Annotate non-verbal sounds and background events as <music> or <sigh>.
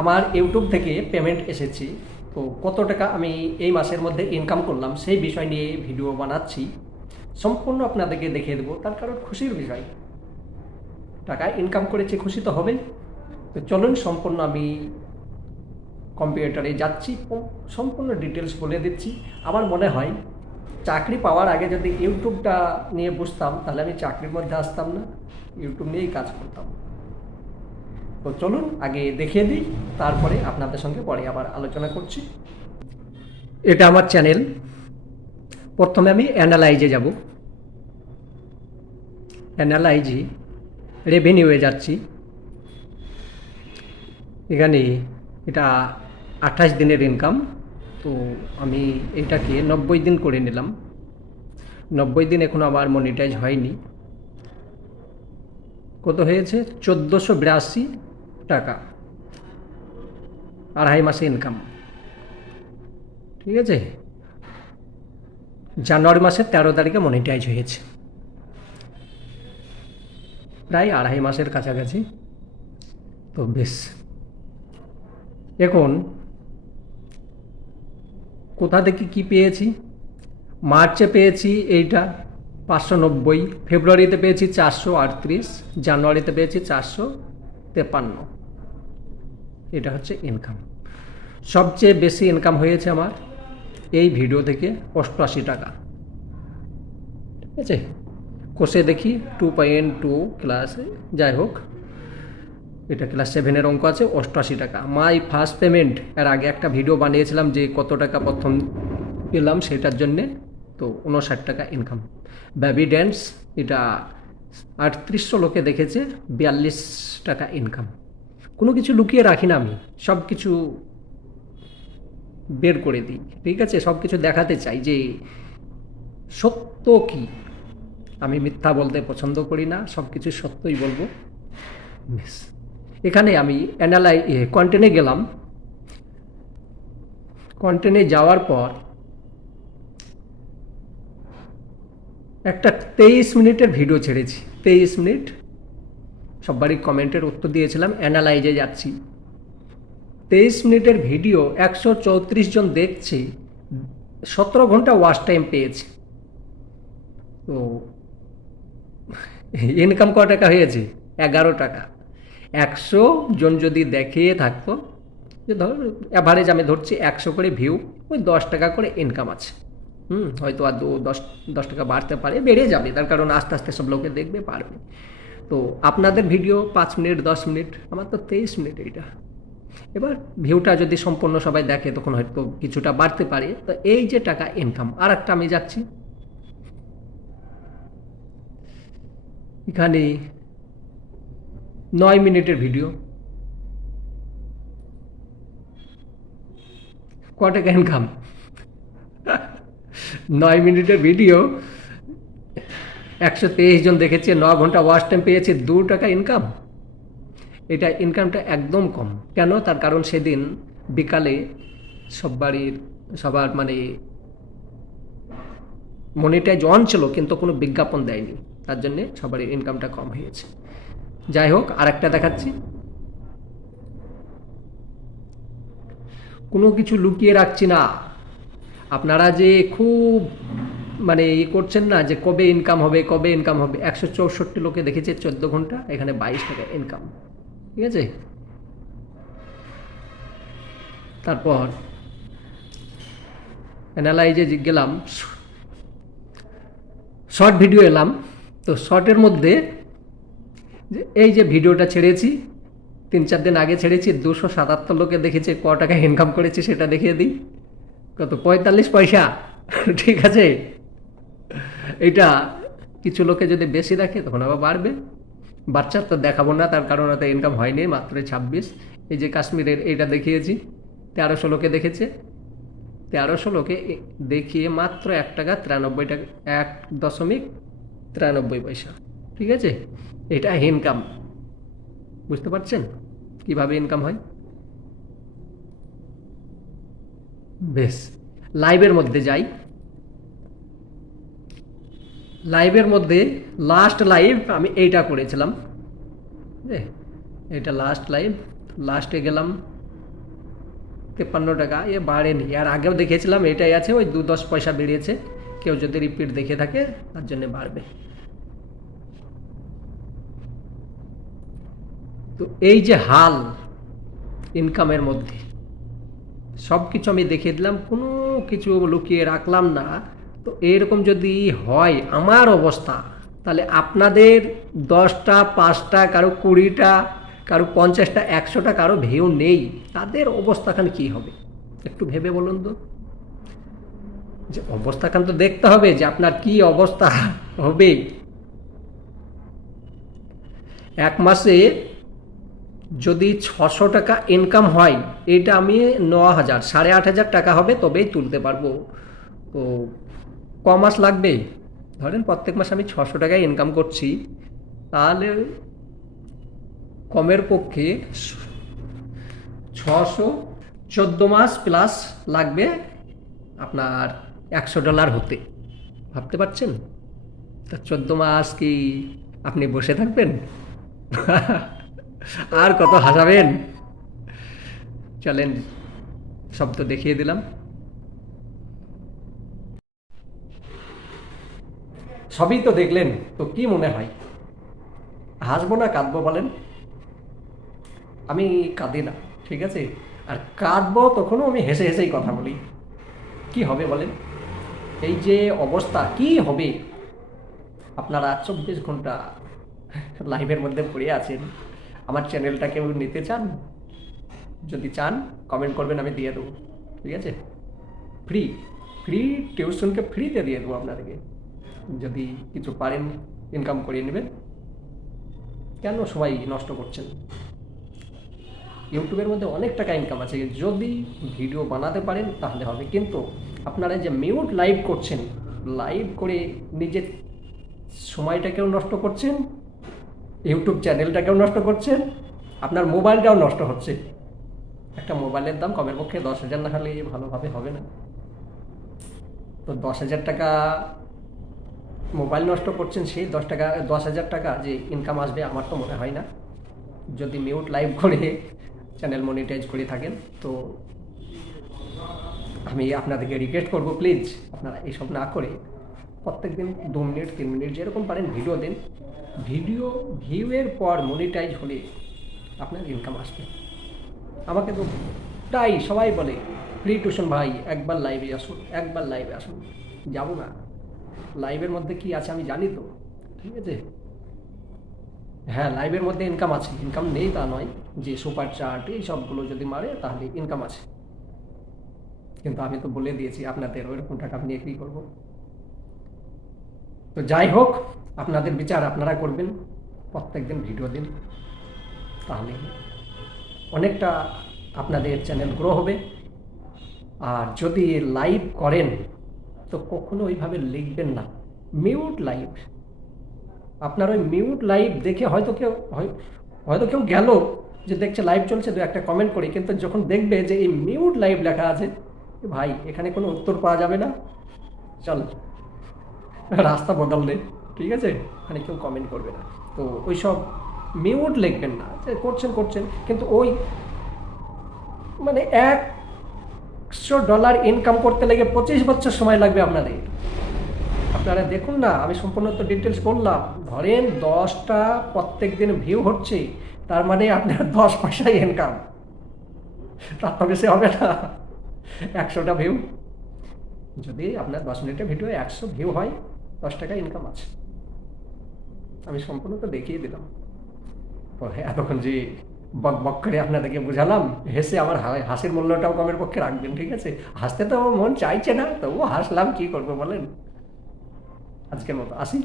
আমার ইউটিউব থেকে পেমেন্ট এসেছে। তো কত টাকা আমি এই মাসের মধ্যে ইনকাম করলাম, সেই বিষয় নিয়ে ভিডিও বানাচ্ছি। সম্পূর্ণ আপনাদেরকে দেখিয়ে দেবো, তার কারণ খুশির বিষয়। টাকা ইনকাম করেছি, খুশি তো হবেই তো চলুন, সম্পূর্ণ আমি কম্পিউটারে যাচ্ছি সম্পূর্ণ ডিটেলস বলে দিচ্ছি। আমার মনে হয়, চাকরি পাওয়ার আগে যদি ইউটিউবটা নিয়ে বুঝতাম, তাহলে আমি চাকরির মধ্যে আসতাম না। ইউটিউব নিয়েই কাজ করতাম। তো চলুন আগে দেখিয়ে দিই, তারপরে আপনাদের সঙ্গে পরে আবার আলোচনা করছি। এটা আমার চ্যানেল। প্রথমে আমি অ্যানালাইজে যাব। অ্যানালাইজে রেভিনিউয়ে যাচ্ছি। এখানে এটা আঠাশ দিনের ইনকাম তো আমি এটাকে নব্বই দিন করে নিলাম। নব্বই দিন এখনও আবার মনিটাইজ হয়নি। কত হয়েছে? চোদ্দোশো বিরাশি টাকা। আড়াই মাসে ইনকাম ঠিক আছে? জানুয়ারি মাসের তেরো তারিখে মনিটাইজ হয়েছে। প্রায় আড়াই মাসের কাছাকাছি। তো বেশ। এখন কোথা থেকে কি পেয়েছি? মার্চে পেয়েছি এইটা পাঁচশো নব্বই, ফেব্রুয়ারিতে পেয়েছি চারশো আটত্রিশ, জানুয়ারিতে পেয়েছি চারশো তেপান্ন। এটা হচ্ছে ইনকাম সবচেয়ে বেশি ইনকাম হয়েছে আমার এই ভিডিও থেকে অষ্টআশি টাকা। ঠিক আছে? কোষে দেখি টু পয়েন্ট টু ক্লাসে যাই হোক, এটা ক্লাস সেভেনের অঙ্ক আছে, অষ্টআশি টাকা। মাই ফার্স্ট পেমেন্ট এর আগে একটা ভিডিও বানিয়েছিলাম যে কত টাকা প্রথম পেলাম সেটার জন্যে, তো উনষাট টাকা ইনকাম বেবি ড্যান্স এটা আটত্রিশশো লোকে দেখেছে, বিয়াল্লিশ টাকা ইনকাম কোনো কিছু লুকিয়ে রাখি না আমি, সব কিছু বের করে দিই। ঠিক আছে? সব কিছু দেখাতে চাই যে সত্য কি? আমি মিথ্যা বলতে পছন্দ করি না, সব কিছু সত্যই বলব। এখানে আমি অ্যানালাই কন্টেনে গেলাম। কন্টেনে যাওয়ার পর একটা তেইশ মিনিটের ভিডিও ছেড়েছি। তেইশ মিনিট সববারই কমেন্টের উত্তর দিয়েছিলাম অ্যানালাইজে যাচ্ছি। তেইশ মিনিটের ভিডিও একশো চৌত্রিশ জন দেখছে, সতেরো ঘণ্টা ওয়াচ টাইম পেয়েছে। তো ইনকাম ক টাকা হয়েছে? এগারো টাকা। একশো জন যদি দেখে থাকতো, যে ধর অ্যাভারেজ আমি ধরছি একশো করে ভিউ ওই দশ টাকা করে ইনকাম আছে। হুম, হয়তো আর দু দশ দশ টাকা বাড়তে পারে, বেড়ে যাবে, তার কারণ আস্তে আস্তে সব লোকে দেখবে, পারবে। তো আপনাদের ভিডিও পাঁচ মিনিট, দশ মিনিট, আমার তো তেইশ মিনিট এইটা। এবার ভিউটা যদি সম্পূর্ণ সবাই দেখে, তখন হয়তো কিছুটা বাড়তে পারে। তো এই যে টাকা ইনকাম আর একটা আমি যাচ্ছি। এখানে নয় মিনিটের ভিডিও। ক ইনকাম নয় মিনিটের ভিডিও। একশো তেইশ জন দেখেছে, ন ঘণ্টা ওয়াচ টাইম পেয়েছে, দু টাকা ইনকাম এটা ইনকামটা একদম কম। কেন? তার কারণ সেদিন বিকালে সব বাড়ির সবার মানে মনিটাইজ অন ছিল, কিন্তু কোনো বিজ্ঞাপন দেয়নি। তার জন্যে সবারই ইনকামটা কম হয়েছে। যাই হোক আর একটা দেখাচ্ছি। কোনো কিছু লুকিয়ে রাখছি না। আপনারা যে খুব মানে ই করছেন না যে কবে ইনকাম হবে, কবে ইনকাম হবে? একশো চৌষট্টি লোকে দেখেছে চোদ্দ ঘণ্টা, এখানে বাইশ টাকা ইনকাম ঠিক আছে? তারপর অ্যানালাইজে গেলাম শর্ট ভিডিও এলাম। তো শর্টের মধ্যে যে এই যে ভিডিওটা ছেড়েছি, তিন চার দিন আগে ছেড়েছি, দুশো সাতাত্তর লোকে দেখেছে ক টাকা ইনকাম করেছি, সেটা দেখিয়ে দিই। কত? পঁয়তাল্লিশ পয়সা। ঠিক আছে? এটা কিছু লোকে যদি বেশি দেখে, তখন আবার বাড়বে। বাচ্চার তো দেখাবো না, তার কারণ ওতে ইনকাম হয়নি, মাত্র ছাব্বিশ। এই যে কাশ্মীরের এইটা দেখিয়েছি, তেরোশো লোকে দেখেছে। তেরোশো লোকে দেখিয়ে মাত্র এক টাকা তিরানব্বই টাকা, এক দশমিক তিরানব্বই পয়সা। ঠিক আছে? এটা ইনকাম বুঝতে পারছেন কীভাবে ইনকাম হয়? বেশ লাইভের মধ্যে যাই। লাইভের মধ্যে লাস্ট লাইভ আমি এইটা করেছিলাম? এটা লাস্ট লাইভ লাস্টে গেলাম। তেপ্পান্ন টাকা, এ বাড়েনি। আর আগেও দেখেছিলাম, এটাই আছে, ওই দু দশ পয়সা বেরিয়েছে কেউ যদি রিপিট দেখে থাকে, তার জন্য বাড়বে। তো এই যে হাল ইনকামের মধ্যে সব কিছু আমি দেখিয়ে দিলাম, কোনো কিছু লুকিয়ে রাখলাম না। তো এরকম যদি হয় আমার অবস্থা, তাহলে আপনাদের দশটা, পাঁচটা, কারও কুড়িটা, কারও পঞ্চাশটা, একশোটা, কারও ভিউ নেই, তাদের অবস্থাখান কি হবে? একটু ভেবে বলুন তো। যে অবস্থাখান তো দেখতে হবে যে আপনার কি অবস্থা <laughs> হবে। এক মাসে যদি ছশো টাকা ইনকাম হয়, এটা আমি ন হাজার, সাড়ে আট হাজার টাকা হবে, তবেই তুলতে পারব। তো ক মাস লাগবে। ধরেন প্রত্যেক মাসে আমি ছশো টাকায় ইনকাম করছি। তাহলে কমের পক্ষে ছশো চোদ্দ মাস প্লাস লাগবে আপনার একশো ডলার হতে। ভাবতে পারছেন? তা চোদ্দ মাস কি আপনি বসে থাকবেন? আর কত হাসাবেন? চলেন সব তো দেখিয়ে দিলাম। সবই তো দেখলেন, তো কি মনে হয়? হাসবো না, কাঁদবো বলেন? আমি কাঁদি না, ঠিক আছে? আর কাঁদবো তখনও আমি হেসে হেসেই কথা বলি। কি হবে বলেন? এই যে অবস্থা, কি হবে? আপনারা চব্বিশ ঘণ্টা লাইভের মধ্যে পড়ে আছেন। আমার চ্যানেলটা কেউ নিতে চান? যদি চান কমেন্ট করবেন, আমি দিয়ে দেবো, ঠিক আছে? ফ্রি ফ্রি টিউশনকে ফ্রিতে দিয়ে দেবো আপনাদেরকে। যদি কিছু পারেন ইনকাম করিয়ে নেবেন। কেন সবাই নষ্ট করছেন? ইউটিউবের মধ্যে অনেক টাকা ইনকাম আছে। যদি ভিডিও বানাতে পারেন, তাহলে হবে। কিন্তু আপনারা যে মিউট লাইভ করছেন লাইভ করে নিজের সময়টাকেও নষ্ট করছেন, ইউটিউব চ্যানেলটাকেও নষ্ট করছেন, আপনার মোবাইলটাও নষ্ট হচ্ছে। একটা মোবাইলের দাম কমের পক্ষে দশ হাজার না হলে ভালোভাবে হবে না। তো দশ হাজার টাকা মোবাইল নষ্ট করছেন সেই দশ টাকা, দশ হাজার টাকা যে ইনকাম আসবে আমার তো মনে হয় না। যদি মিউট লাইভ <laughs> করে চ্যানেল মনিটাইজ করে থাকেন, তো আমি আপনাদেরকে রিকোয়েস্ট করব প্লিজ আপনারা এইসব না করে প্রত্যেক দিন দু মিনিট, তিন মিনিট যেরকম পারেন ভিডিও দিন। ভিডিও ভিউয়ের পর মনিটাইজ হলে আপনার ইনকাম আসবে। আমাকে তো তাই সবাই বলে ফ্রি টিউশন ভাই, একবার লাইভে আসুন, একবার লাইভে আসুন। যাব না। লাইভের মধ্যে কি আছে আমি জানি তো। ঠিক আছে? হ্যাঁ লাইভের মধ্যে ইনকাম আছে। ইনকাম নেই তা নয়। যে সুপার চার্ট এই সবগুলো যদি মারে, তাহলে ইনকাম আছে। কিন্তু আমি তো বলে দিয়েছি আপনাদের ওইরকম টাকা নিয়ে কী করব? তো যাই হোক, আপনাদের বিচার আপনারা করবেন প্রত্যেকদিন ভিডিও দিন। তাহলে অনেকটা আপনাদের চ্যানেল গ্রো হবে। আর যদি লাইভ করেন তো কখনো ওইভাবে লিখবেন না। মিউট লাইভ আপনার ওই মিউট লাইভ দেখে হয়তো কেউ, হয়- হয়তো কেউ গেল যে দেখছে লাইভ চলছে, দু একটা কমেন্ট করি, কিন্তু যখন দেখবে যে এই মিউট লাইভ লেখা আছে ভাই, এখানে কোনো উত্তর পাওয়া যাবে না। চল, রাস্তা বদল নেই ঠিক আছে? এখানে কেউ কমেন্ট করবে না। তো ওই সব মিউট লিখবেন না করছেন করছেন, কিন্তু ওই মানে একশো ডলার ইনকাম করতে লেগে পঁচিশ বছর সময় লাগবে আপনাদের। আপনারা দেখুন না, আমি সম্পূর্ণ তো ডিটেলস বললাম। ধরেন দশটা প্রত্যেক দিন ভিউ হচ্ছে, তার মানে আপনার দশ পয়সা ইনকাম তার বেশি হবে না। একশোটা ভিউ যদি আপনার দশ মিনিটের ভিডিও একশো ভিউ হয়, দশ টাকা ইনকাম আছে। আমি সম্পূর্ণ তো দেখিয়ে দিলাম। এতক্ষণ যে বক বক করে আপনাদেরকে বোঝালাম, হেসে আমার হাসির মূল্যটাও কমের পক্ষে রাখবেন, ঠিক আছে? হাসতে তো মন চাইছে না, তবুও হাসলাম, কি করব বলেন? আজকের মতো আসি।